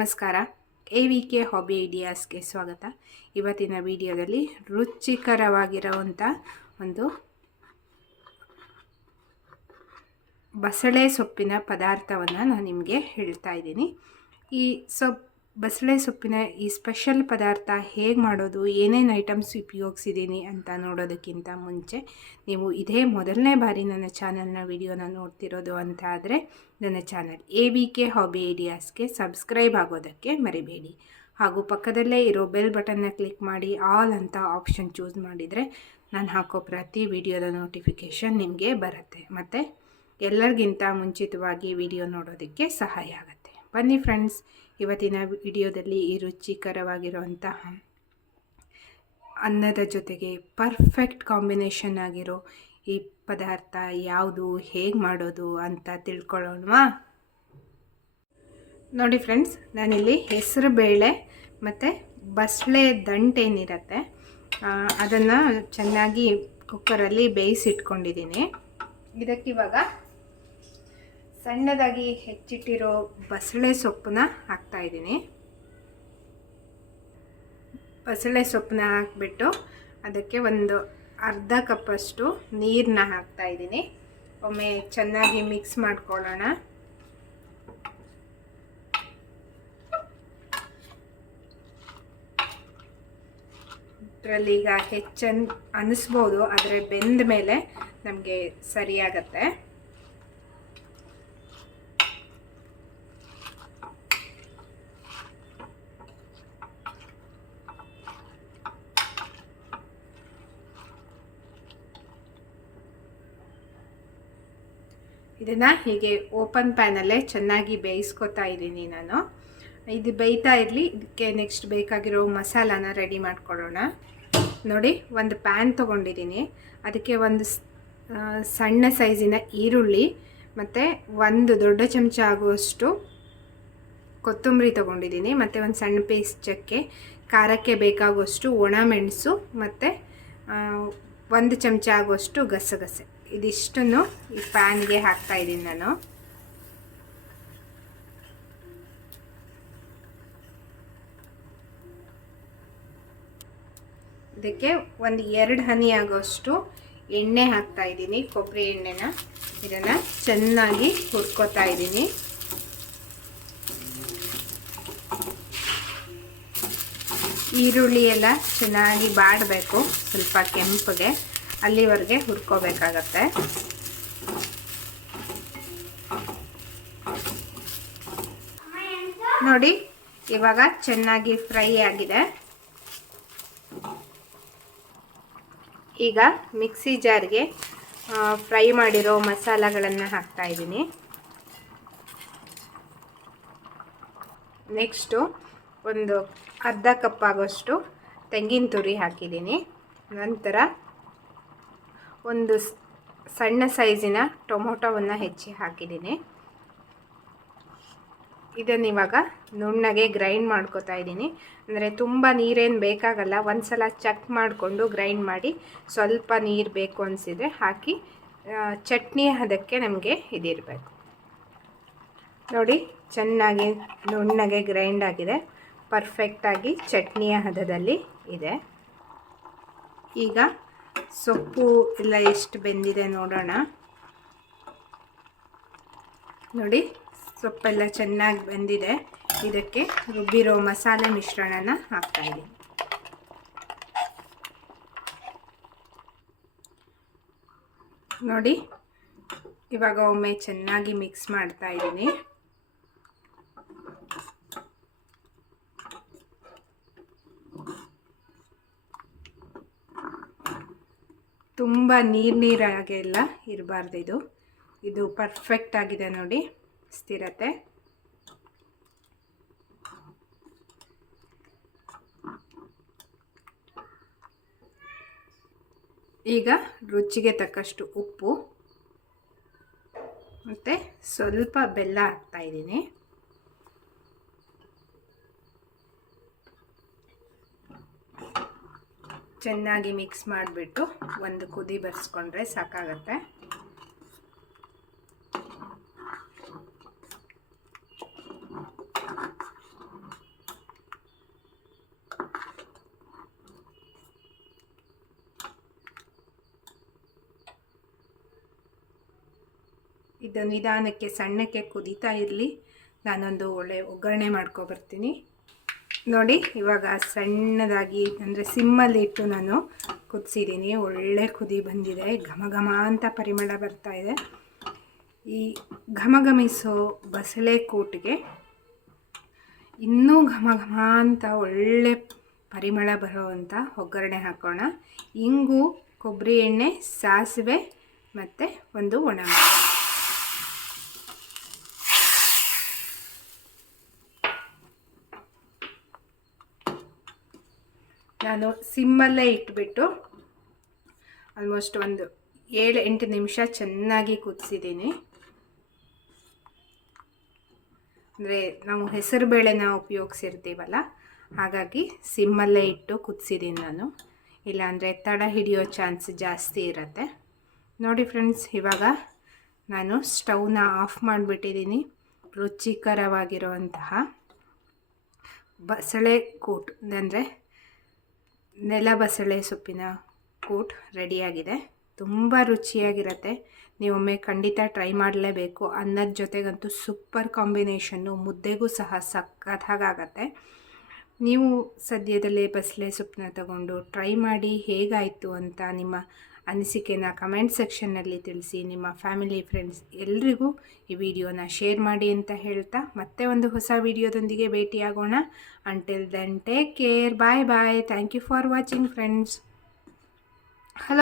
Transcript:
ನಮಸ್ಕಾರ. A V K hobby ಐಡಿಯಾಸ್ಗೆ ಸ್ವಾಗತ. ಇವತ್ತಿನ ವಿಡಿಯೋದಲ್ಲಿ ರುಚಿಕರವಾಗಿರುವಂಥ ಒಂದು ಬಸಳೆ ಸೊಪ್ಪಿನ ಪದಾರ್ಥವನ್ನು ನಾನು ನಿಮಗೆ ಹೇಳ್ತಾ ಇದ್ದೀನಿ. ಈ ಸೊಪ್ಪು ಬಸಳೆ ಸೊಪ್ಪಿನ ಈ ಸ್ಪೆಷಲ್ ಪದಾರ್ಥ ಹೇಗೆ ಮಾಡೋದು, ಏನೇನು ಐಟಮ್ಸ್ ಉಪಯೋಗಿಸಿದ್ದೀನಿ ಅಂತ ನೋಡೋದಕ್ಕಿಂತ ಮುಂಚೆ ನೀವು ಇದೇ ಮೊದಲನೇ ಬಾರಿ ನನ್ನ ಚಾನಲ್ನ ವಿಡಿಯೋನ ನೋಡ್ತಿರೋದು ಅಂತ ಆದರೆ ನನ್ನ channel A V K hobby ಐಡಿಯಾಸ್ಗೆ subscribe ಆಗೋದಕ್ಕೆ ಮರಿಬೇಡಿ. ಹಾಗೂ ಪಕ್ಕದಲ್ಲೇ ಇರೋ ಬೆಲ್ ಬಟನ್ನ ಕ್ಲಿಕ್ ಮಾಡಿ ಆಲ್ ಅಂತ ಆಪ್ಷನ್ ಚೂಸ್ ಮಾಡಿದರೆ ನಾನು ಹಾಕೋ ಪ್ರತಿ ವಿಡಿಯೋದ ನೋಟಿಫಿಕೇಷನ್ ನಿಮಗೆ ಬರುತ್ತೆ. ಮತ್ತು ಎಲ್ಲರಿಗಿಂತ ಮುಂಚಿತವಾಗಿ ವಿಡಿಯೋ ನೋಡೋದಕ್ಕೆ ಸಹಾಯ ಆಗುತ್ತೆ. ಬನ್ನಿ ಫ್ರೆಂಡ್ಸ್ ಇವತ್ತಿನ ವಿಡಿಯೋದಲ್ಲಿ ಈ ರುಚಿಕರವಾಗಿರುವಂತಹ ಅನ್ನದ ಜೊತೆಗೆ ಪರ್ಫೆಕ್ಟ್ ಕಾಂಬಿನೇಷನ್ ಆಗಿರೋ ಈ ಪದಾರ್ಥ ಯಾವುದು, ಹೇಗೆ ಮಾಡೋದು ಅಂತ ತಿಳ್ಕೊಳ್ಳೋಣವಾ? ನೋಡಿ ಫ್ರೆಂಡ್ಸ್, ನಾನಿಲ್ಲಿ ಹೆಸರು ಬೇಳೆ ಮತ್ತು ಬಸಳೆ ದಂಟೇನಿರತ್ತೆ. ಅದನ್ನು ಚೆನ್ನಾಗಿ ಕುಕ್ಕರಲ್ಲಿ ಬೇಯಿಸಿಟ್ಕೊಂಡಿದ್ದೀನಿ. ಇದಕ್ಕಿವಾಗ ಸಣ್ಣದಾಗಿ ಹೆಚ್ಚಿಟ್ಟಿರೋ ಬಸಳೆ ಸೊಪ್ಪನ್ನ ಹಾಕ್ತಾಯಿದ್ದೀನಿ ಬಸಳೆ ಸೊಪ್ಪನ್ನ ಹಾಕ್ಬಿಟ್ಟು ಅದಕ್ಕೆ ಒಂದು ಅರ್ಧ ಕಪ್ಪಷ್ಟು ನೀರನ್ನ ಹಾಕ್ತಾಯಿದ್ದೀನಿ ಒಮ್ಮೆ ಚೆನ್ನಾಗಿ ಮಿಕ್ಸ್ ಮಾಡ್ಕೊಳ್ಳೋಣ. ಅದರಲ್ಲಿ ಈಗ ಹೆಚ್ಚನ್ ಅನ್ನಿಸ್ಬೋದು ಆದರೆ ಬೆಂದ ಮೇಲೆ ನಮಗೆ ಸರಿಯಾಗತ್ತೆ. ಇದನ್ನು ಹೀಗೆ ಓಪನ್ ಪ್ಯಾನಲ್ಲೇ ಚೆನ್ನಾಗಿ ಬೇಯಿಸ್ಕೊತಾ ಇದ್ದೀನಿ ನಾನು. ಇದು ಬೇಯ್ತಾ ಇರಲಿ, ಇದಕ್ಕೆ ನೆಕ್ಸ್ಟ್ ಬೇಕಾಗಿರೋ ಮಸಾಲಾನ ರೆಡಿ ಮಾಡ್ಕೊಳ್ಳೋಣ. ನೋಡಿ, ಒಂದು ಪ್ಯಾನ್ ತೊಗೊಂಡಿದ್ದೀನಿ. ಅದಕ್ಕೆ ಒಂದು ಸಣ್ಣ ಸೈಜಿನ ಈರುಳ್ಳಿ, ಮತ್ತು ಒಂದು ದೊಡ್ಡ ಚಮಚ ಆಗುವಷ್ಟು ಕೊತ್ತಂಬರಿ ತೊಗೊಂಡಿದ್ದೀನಿ, ಮತ್ತು ಒಂದು ಸಣ್ಣ ಪೀಸ್ ಚಕ್ಕೆ, ಖಾರಕ್ಕೆ ಬೇಕಾಗುವಷ್ಟು ಒಣ ಮೆಣಸು, ಮತ್ತು ಒಂದು ಚಮಚ ಆಗುವಷ್ಟು ಗಸಗಸೆ. ಇದಿಷ್ಟನ್ನು ಈ ಪ್ಯಾನ್ಗೆ ಹಾಕ್ತಾ ಇದ್ದೀನಿ ನಾನು. ಇದಕ್ಕೆ ಒಂದು ಎರಡು ಹನಿ ಆಗೋಷ್ಟು ಎಣ್ಣೆ ಹಾಕ್ತಾ ಇದ್ದೀನಿ, ಕೊಬ್ಬರಿ ಎಣ್ಣೆನ. ಇದನ್ನು ಚೆನ್ನಾಗಿ ಹುರ್ಕೋತಾ ಇದ್ದೀನಿ. ಈರುಳ್ಳಿ ಎಲ್ಲ ಚೆನ್ನಾಗಿ ಬಾಡಬೇಕು ಸ್ವಲ್ಪ ಕೆಂಪಗೆ. ಅಲ್ಲಿವರೆಗೆ ಹುರ್ಕೋಬೇಕಾಗತ್ತೆ. ನೋಡಿ, ಇವಾಗ ಚೆನ್ನಾಗಿ ಫ್ರೈ ಆಗಿದೆ. ಈಗ ಮಿಕ್ಸಿ ಜಾರ್ಗೆ ಫ್ರೈ ಮಾಡಿರೋ ಮಸಾಲಗಳನ್ನು ಹಾಕ್ತಾ ಇದ್ದೀನಿ. ನೆಕ್ಸ್ಟು ಒಂದು ಅರ್ಧ ಕಪ್ ಆಗೋಷ್ಟು ತೆಂಗಿನ ತುರಿ ಹಾಕಿದ್ದೀನಿ. ನಂತರ ಒಂದು ಸಣ್ಣ ಸೈಜಿನ ಟೊಮೊಟೊವನ್ನು ಹೆಚ್ಚಿ ಹಾಕಿದ್ದೀನಿ. ಇದನ್ನು ಇವಾಗ ನುಣ್ಣಗೆ ಗ್ರೈಂಡ್ ಮಾಡ್ಕೋತಾ ಇದ್ದೀನಿ. ಅಂದರೆ ತುಂಬ ನೀರೇನು ಬೇಕಾಗಲ್ಲ ಒಂದು ಸಲ ಚೆಕ್ ಮಾಡಿಕೊಂಡು ಗ್ರೈಂಡ್ ಮಾಡಿ ಸ್ವಲ್ಪ ನೀರು ಬೇಕು ಅನಿಸಿದರೆ ಹಾಕಿ ಚಟ್ನಿ ಹದಕ್ಕೆ ನಮಗೆ ಇದಿರಬೇಕು. ನೋಡಿ, ಚೆನ್ನಾಗಿ ನುಣ್ಣಗೆ ಗ್ರೈಂಡ್ ಆಗಿದೆ. ಪರ್ಫೆಕ್ಟಾಗಿ ಚಟ್ನಿಯ ಹದದಲ್ಲಿ ಇದೆ. ಈಗ ಸೊಪ್ಪು ಎಲ್ಲ ಎಷ್ಟು ಬೆಂದಿದೆ ನೋಡೋಣ. ನೋಡಿ, ಸೊಪ್ಪೆಲ್ಲ ಚೆನ್ನಾಗಿ ಬೆಂದಿದೆ. ಇದಕ್ಕೆ ರುಬ್ಬಿರೋ ಮಸಾಲೆ ಮಿಶ್ರಣನ ಹಾಕ್ತಾಯಿದ್ದೀನಿ ನೋಡಿ, ಇವಾಗ ಒಮ್ಮೆ ಚೆನ್ನಾಗಿ ಮಿಕ್ಸ್ ಮಾಡ್ತಾ ಇದ್ದೀನಿ. ತುಂಬ ನೀರು ನೀರಾಗೆಲ್ಲ ಇರಬಾರ್ದು ಇದು. ಇದು ಪರ್ಫೆಕ್ಟ್ ಆಗಿದೆ ನೋಡಿ, ಸ್ಥಿರತೆ. ಈಗ ರುಚಿಗೆ ತಕ್ಕಷ್ಟು ಉಪ್ಪು. ಮತ್ತು ಸ್ವಲ್ಪ ಬೆಲ್ಲ ಹಾಕ್ತಾಯಿದ್ದೀನಿ ಚೆನ್ನಾಗಿ ಮಿಕ್ಸ್ ಮಾಡಿಬಿಟ್ಟು ಒಂದು ಕುದಿ ಬರ್ಸ್ಕೊಂಡ್ರೆ ಸಾಕಾಗತ್ತೆ. ಇದು ನಿಧಾನಕ್ಕೆ ಸಣ್ಣಕ್ಕೆ ಕುದೀತಾ ಇರಲಿ. ನಾನೊಂದು ಒಳ್ಳೆ ಒಗ್ಗರಣೆ ಮಾಡ್ಕೊಬರ್ತೀನಿ. ನೋಡಿ, ಇವಾಗ ಸಣ್ಣದಾಗಿ, ಅಂದರೆ ಸಿಮ್ಮಲ್ಲಿಟ್ಟು ನಾನು ಕುದಿಸಿದ್ದೀನಿ. ಒಳ್ಳೆ ಕುದಿ ಬಂದಿದೆ. ಘಮ ಘಮ ಅಂತ ಪರಿಮಳ ಬರ್ತಾ ಇದೆ. ಈ ಘಮ ಘಮಿಸೋ ಬಸಳೆ ಕೂಟಿಗೆ ಇನ್ನೂ ಘಮ ಘಮ ಅಂತ ಒಳ್ಳೆ ಪರಿಮಳ ಬರೋವಂಥ ಒಗ್ಗರಣೆ ಹಾಕೋಣ. ಇಂಗು, ಕೊಬ್ಬರಿ ಎಣ್ಣೆ, ಸಾಸಿವೆ ಮತ್ತು ಒಂದು ಒಣ ನಾನು ಸಿಮ್ಮಲ್ಲೇ ಇಟ್ಬಿಟ್ಟು ಆಲ್ಮೋಸ್ಟ್ ಒಂದು ಏಳು, ಎಂಟು ನಿಮಿಷ ಚೆನ್ನಾಗಿ ಕುದಿಸಿದ್ದೀನಿ. ಅಂದರೆ ನಾವು ಹೆಸರು ಬೇಳೆನ ಉಪಯೋಗಿಸಿರ್ತೀವಲ್ಲ, ಹಾಗಾಗಿ ಸಿಮ್ಮಲ್ಲೇ ಇಟ್ಟು ಕುದಿಸಿದ್ದೀನಿ ನಾನು. ಇಲ್ಲಾಂದರೆ ತಡ ಹಿಡಿಯೋ ಚಾನ್ಸ್ ಜಾಸ್ತಿ ಇರುತ್ತೆ. ನೋಡಿ ಫ್ರೆಂಡ್ಸ್ ಇವಾಗ ನಾನು ಸ್ಟವ್ನ ಆಫ್ ಮಾಡಿಬಿಟ್ಟಿದ್ದೀನಿ. ರುಚಿಕರವಾಗಿರುವಂತಹ ಬಸಳೆ ಕೂಟ್, ಅಂದರೆ ನೆಲ ಬಸಳೆ ಸೊಪ್ಪಿನ ಕೂಟ್ ರೆಡಿಯಾಗಿದೆ. ತುಂಬ ರುಚಿಯಾಗಿರುತ್ತೆ. ನೀವೊಮ್ಮೆ ಖಂಡಿತ ಟ್ರೈ ಮಾಡಲೇಬೇಕು. ಅನ್ನದ ಜೊತೆಗಂತೂ ಸೂಪರ್ ಕಾಂಬಿನೇಷನ್ನು ಮುದ್ದೆಗೂ ಸಹ ಸಕ್ಕತ್ತಾಗತ್ತೆ ನೀವು ಸದ್ಯದಲ್ಲೇ ಬಸಳೆ ಸೊಪ್ಪನ್ನ ತಗೊಂಡು ಟ್ರೈ ಮಾಡಿ ಹೇಗಾಯಿತು ಅಂತ ನಿಮ್ಮ ಅನಿಸಿಕೆನ ಕಮೆಂಟ್ ಸೆಕ್ಷನ್ನಲ್ಲಿ ತಿಳಿಸಿ. ನಿಮ್ಮ ಫ್ಯಾಮಿಲಿ, ಫ್ರೆಂಡ್ಸ್ ಎಲ್ರಿಗೂ ಈ ವಿಡಿಯೋನ ಶೇರ್ ಮಾಡಿ ಅಂತ ಹೇಳ್ತಾ ಮತ್ತೆ ಒಂದು ಹೊಸ ವಿಡಿಯೋದೊಂದಿಗೆ ಭೇಟಿಯಾಗೋಣ. Until then take care bye bye thank you for watching friends hello